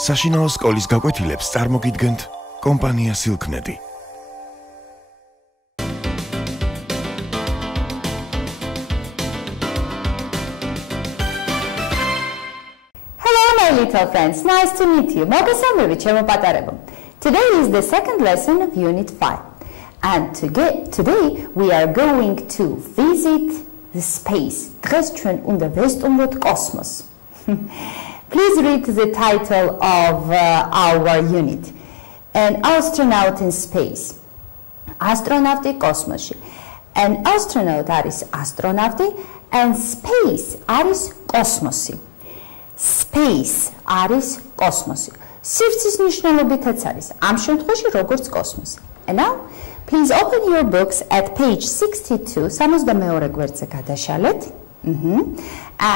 საშინაო სკოლის გაკვეთილებს წარმოგიდგენთ კომპანია Silknet. Hello my little friends, nice to meet you. Today is the second lesson of Unit 5 and today we are going to visit the space. Cosmos. Please read the title of our unit. An astronaut in space. Astronauti kosmosi. An astronaut არის astronauti and space არის kosmosi. Space არის kosmosi. Სივრცის მნიშვნელობითაც არის. ამ შემთხვევაში როგორც kosmosi. And now please open your books at page 62. 62 გვერდზე გადაშალეთ.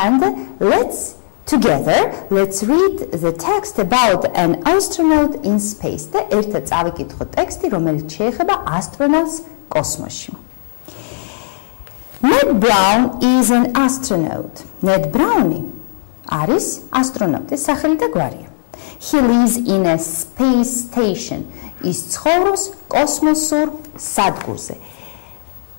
And let's read the text about an astronaut in space. და ერთად წავიკითხოთ ტექსტი, რომელიც შეეხება ასტრონავტს კოსმოსში. Ned Brown is an astronaut. Ned Brown არის ასტრონავტი, სახელი და გვარია. He lives in a space station. ის ცხოვრობს კოსმოსურ სადგურზე.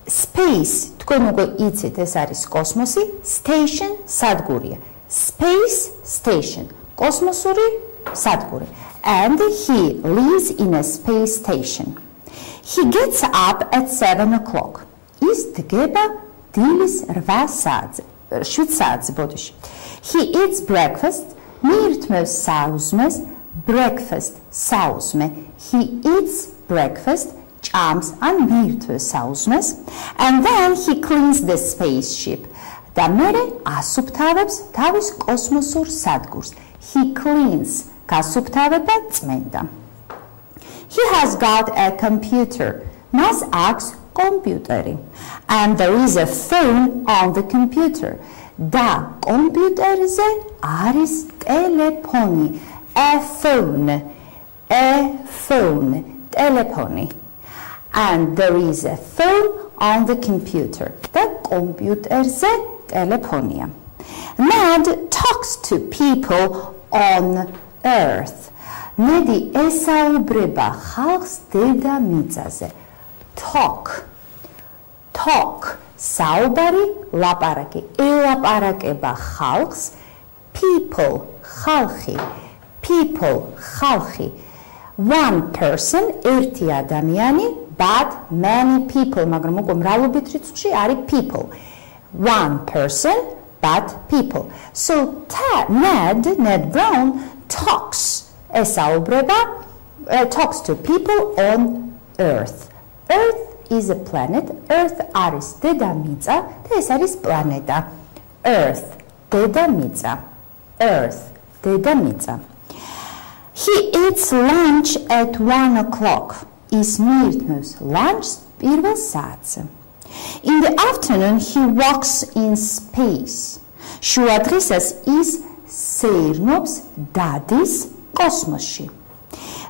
Space, თქვენ უკვე იცით, ეს არის კოსმოსი, station, სადგურია. Space station, kosmosuri sadguri, and he lives in a space station. He gets up at 7 o'clock. Is დგება დილის 8 საათზე, 7 საათზე ბოდიში. He eats breakfast, მიირთმევს საუზმეს, breakfast, საუზმე. He eats breakfast, ჭამს ან მიირთმევს საუზმეს, and then he cleans the spaceship. და მერე ასუფთავებს თავის კოსმოსურ სადგურს. He cleans, გასუფთავება წმენდა. He has got a computer. მას აქვს კომპიუტერი. And there is a phone on the computer. და კომპიუტერზე არის ტელეფონი. A phone, ტელეფონი. And there is a phone on the computer. და კომპიუტერზე telefonia. Ned talks to people on Earth. Nedi ესაუბრება ხალხს დედამიწაზე. Talk. საუბარი, ლაპარაკი. ელაპარაკება ხალხს. People, ხალხი. One person, ერთი ადამიანი, but many people. მაგრამ უკვე მრავლობით რიცხვში არის people. One person, but people. So Ned Brown talks to people on Earth. Earth is a planet. Earth არის დედამიწა და ეს არის პლანეტა. Earth, დედამიწა. He eats lunch at 1 o'clock. Ის მიირთმევს lunch პირველ საათზე. In the afternoon, he walks in space. შუა დღისას ის სეირნობს დადის კოსმოსში.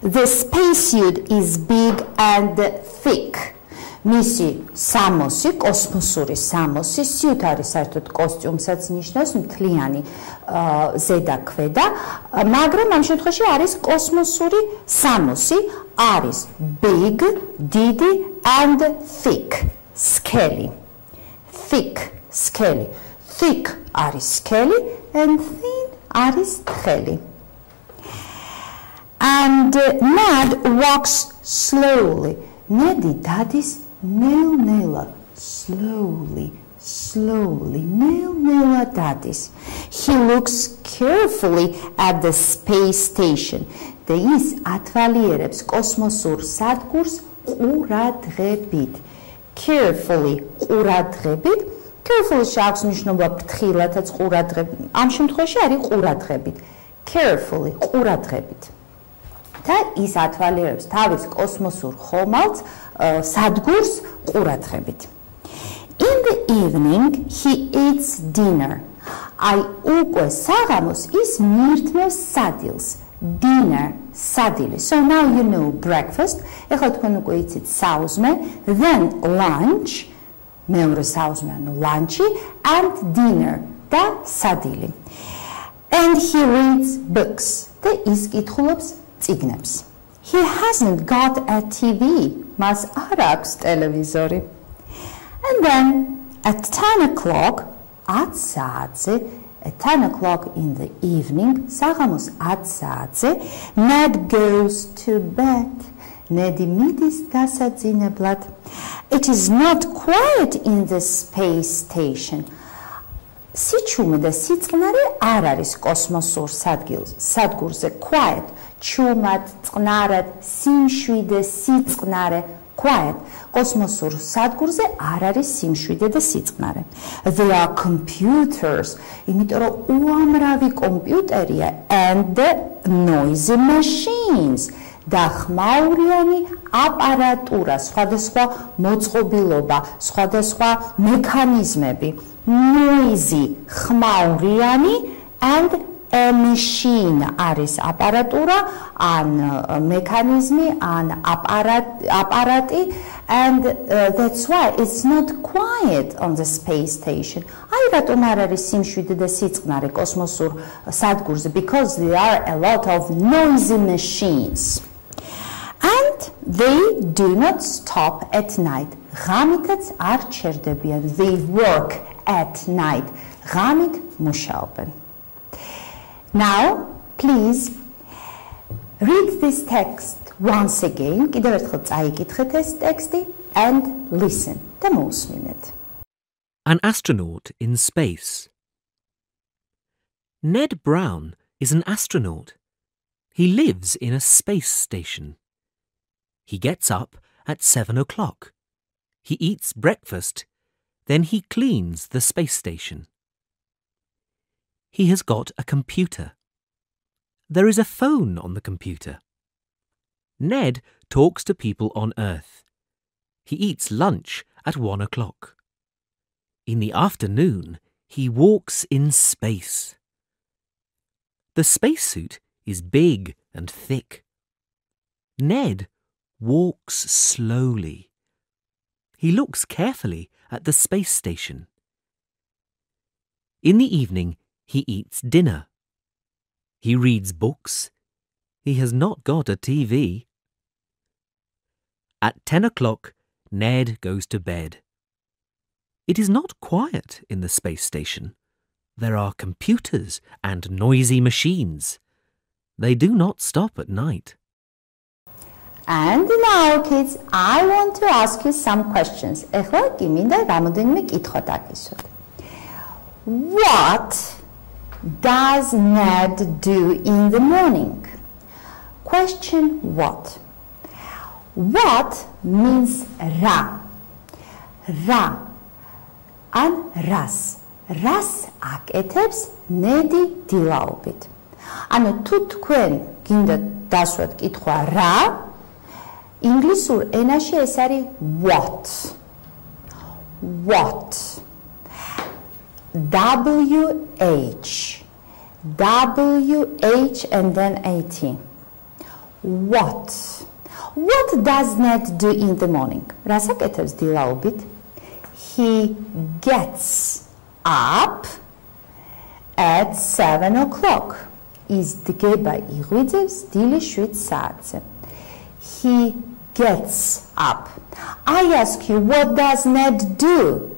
The spacesuit is big and thick. მისი სამოსი, კოსმოსური სამოსი, suit არის საერთოდ კოსტიუმსაც ნიშნავს, მთლიანი ზედა ქვედა, მაგრამ ამ შემთხვევაში არის კოსმოსური სამოსი, არის big, დიდი and thick. Scaly. Thick არის scaly and thin არის თხელი. And Ned walks slowly. Nedi დადის ნელ-ნელა. Slowly. ნელ-ნელა დადის. He looks carefully at the space station. და ის ათვალიერებს კოსმოსურ სადგურს ყურადღებით. Carefully, ყურადღებით. Carefully აქვს ნიშნობა ფრთხილათაც ყურადღებით. ამ შემთხვევაში არის ყურადღებით. Carefully, ყურადღებით. და ის ათვალიერებს თავის კოსმოსურ ხომალდს სადგურს ყურადღებით. In the evening, he eats dinner. Აი უკვე საღამოს ის მიირთმევს სადილს. Dinner, sadili. So now you know breakfast. ეხლა თქვენ უკვე იცით საუზმე, then lunch, მეორე საუზმე, ანუ lunch-ი, and dinner, და სადილი. And he reads books. და ის კითხულობს წიგნებს. He hasn't got a TV. მას არ აქვს ტელევიზორი. And then at 10 o'clock, at 10 o'clock in the evening, საღამოს 10 საათზე, Ned goes to bed. Nedi მიდის დასაძინებლად. It is not quiet in the space station. სიჩუმე და სიწყნარე არ არის კოსმოსურ სადგურზე. Quiet, ჩუმად, წყნარად, სიმშვიდე, სიწყნარე. Quiet. კოსმოსურ სადგურზე არ არის სიმშვიდე და სიწყნარე. There are computers. იმიტომ რომ უამრავი კომპიუტერია and noisy machines. და ხმაურიანი აპარატურა, სხვადასხვა მოწყობილობა, სხვადასხვა მექანიზმები. Noisy, ხმაურიანი and a machine არის აპარატურა, ან მექანიზმი, ან აპარატი, and that's why it's not quiet on the space station. აი რატომ არ არის სიმშვიდე და სიწყნარე კოსმოსურ სადგურზე? Because there are a lot of noisy machines. And they do not stop at night. ღამითაც არ ჩერდებიან. They work at night. ღამით მუშაობენ. Now, please read this text once again. კიდევ ერთხელ წაიკითხეთ ეს ტექსტი and listen. და მოусმინეთ. An astronaut in space. Ned Brown is an astronaut. He lives in a space station. He gets up at 7 o'clock. He eats breakfast, then he cleans the space station. He has got a computer. There is a phone on the computer. Ned talks to people on Earth. He eats lunch at 1 o'clock. In the afternoon, he walks in space. The spacesuit is big and thick. Ned walks slowly. He looks carefully at the space station. In the evening, he eats dinner. He reads books. He has not got a TV. At 10 o'clock, Ned goes to bed. It is not quiet in the space station. There are computers and noisy machines. They do not stop at night. And now, kids, I want to ask you some questions. ეხლა კი მინდა რამოდენიმე კითხვა დაგისვათ. What does Ned do in the morning? Question what? What means რა. რა. ან რას. რას აკეთებს ნედი დილაობით. ანუ თუ თქვენ გინდა დასვათ კითხვა რა, ინგლისურ ენაში ეს არის what. What. WH. WH and then AT. What. What does Ned do in the morning? რას აკეთებს დილაობით? He gets up at 7 o'clock. Is დგება იღვიძებს დილის 7 საათზე. He gets up. I ask you, what does Ned do?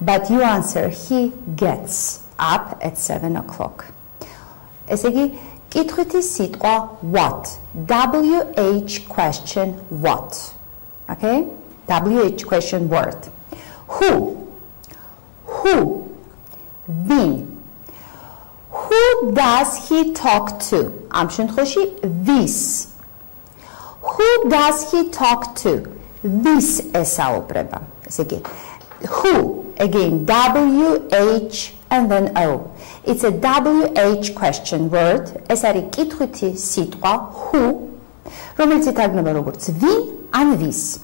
But you answer, he gets up at 7 o'clock. ესე იგი, კითხვითი სიტყვა what. WH question what. Okay? WH question word. Who? Who? Vin. Who does he talk to? ამ შემთხვევაში vis. Who does he talk to? Vis ესაუბრება. ესე იგი, who, again, WH and then O. It's a WH question word. ეს არის კითხვითი სიტყვა who, რომელიც ითარგმნება როგორც ვინ ან vis.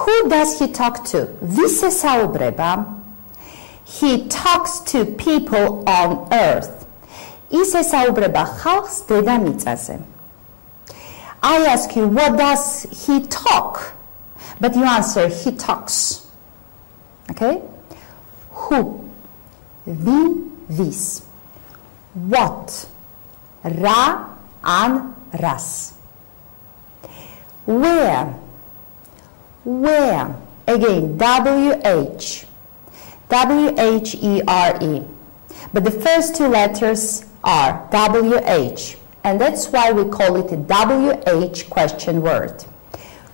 Who does he talk to? Vis ესაუბრება. He talks to people on earth. ის ესაუბრება ხალხს დედამიწაზე. I ask you, what does he talk? But you answer, he talks. Okay? Who? Vin, vis. What? Ra an ras. Where? Where? Again, W-H. W-H-E-R-E. But the first two letters are W-H. And that's why we call it a W-H question word.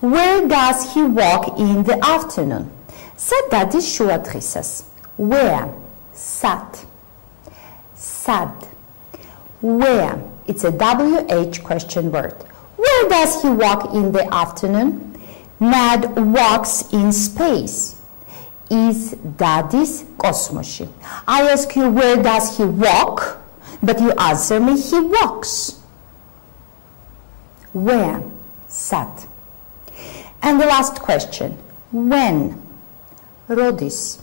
Where does he walk in the afternoon? Sad dadis shua drisas. Where? Sad. Sad. Where? It's a WH question word. Where does he walk in the afternoon? Ned walks in space. Is dadis kosmoshi. I ask you, where does he walk? But you answer me, he walks. Where? Sad. And the last question. When? Rodis.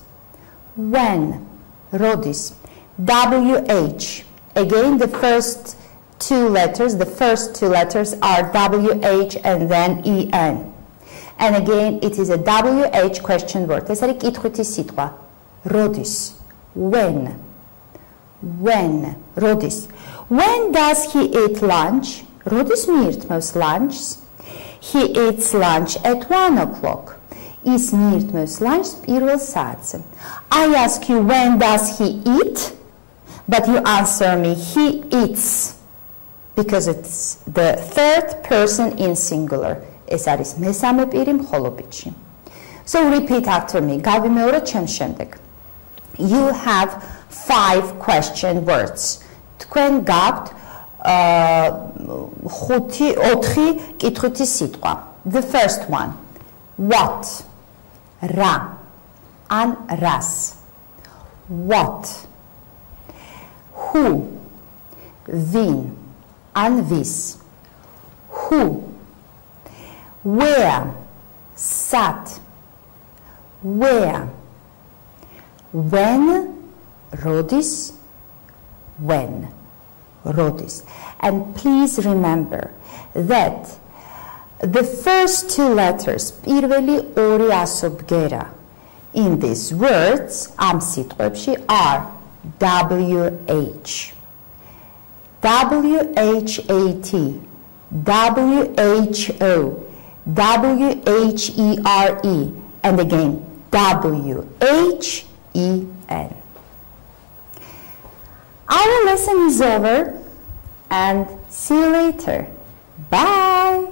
When? Rodis. W-H. Again, the first two letters are W-H and then E-N. And again, it is a W-H question word. ეს არის კითხვითი სიტყვა. Rodis. When? When? Rodis. When does he eat lunch? Rodis მიირთმევს lunch. He eats lunch at 1 o'clock. Is მიირთმევს lunch პირველ საათზე. I ask you, when does he eat? But you answer me, he eats. Because it's the third person in singular. ეს არის მესამე პირი მხოლობითში. So repeat after me. გავიმეოროთ ჩემს შემდეგ. You have 5 question words. თქვენ გაქვთ 4 კითხვითი სიტყვა. The first one. What? Რა. ან რას. What? Who? Vin. ან vis. Who? Where? Sat. Where? When? Rodis. When? Rodis. And please remember that the first two letters, პირველი ორი ასობგერა, in these words, ამ სიტყვებში are WH. W-H-A-T, W-H-O, W-H-E-R-E, and again, W-H-E-N. Our lesson is over, and see you later. Bye!